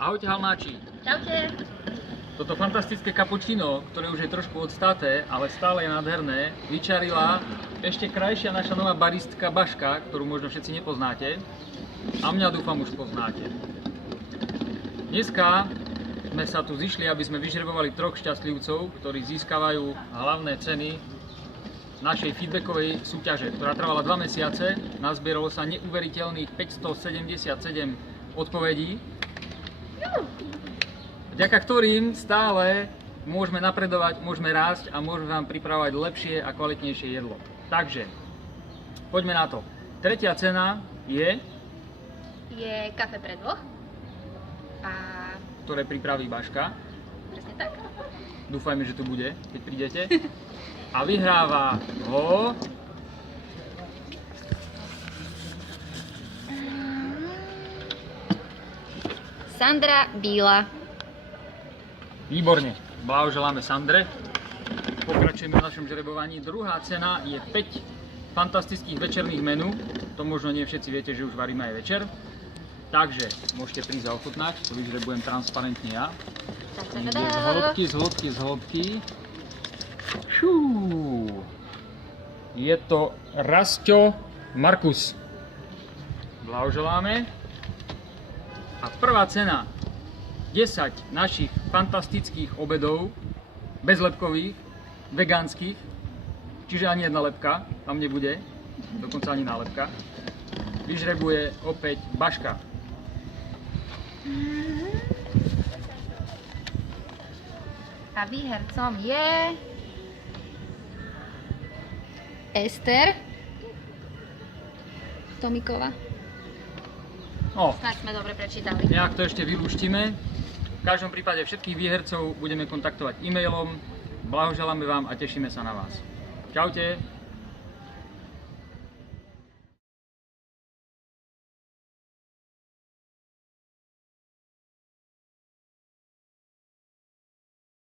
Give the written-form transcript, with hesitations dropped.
Ahojte halmáči. Čaute. Toto fantastické kapučino, ktoré už je trošku odstáté, ale stále je nádherné, vyčarila ešte krajšia naša nová baristka Baška, ktorú možno všetci nepoznáte. A mňa dúfam už poznáte. Dneska sme sa tu zišli, aby sme vyžrebovali troch šťastlivcov, ktorí získavajú hlavné ceny našej feedbackovej súťaže, ktorá trvala 2 mesiace. Nazbieralo sa neuveriteľných 577 odpovedí, vďaka ktorým stále môžeme napredovať, môžeme rásť a môžeme vám pripravovať lepšie a kvalitnejšie jedlo. Takže, poďme na to. Tretia cena je kafe pre dvoch. A ktoré pripraví Baška. presne tak. Dúfajme, že tu bude, keď prídete. A vyhráva ho Sandra Bíla. Výborne. Blahoželáme Sandre. Pokračujeme v našom žrebovaní. Druhá cena je 5 fantastických večerných menu. To možno nie všetci viete, že už varíme aj večer. Takže môžete prísť a ochutnať. To vyžrebujem transparentne ja. Z hĺbky. Šú. Je to Rasťo Markus. Blahoželáme. A prvá cena 10 našich fantastických obedov, bezlepkových, vegánskych, čiže ani jedna lepka tam nebude, dokonca ani nálepka, vyžrebuje opäť Baška. A výhercom je Ester Tomíková. No, Snáď sme dobre prečítali. nejak to ešte vylúštime. V každom prípade všetkých výhercov budeme kontaktovať e-mailom. Blahoželáme vám a tešíme sa na vás. Čaute.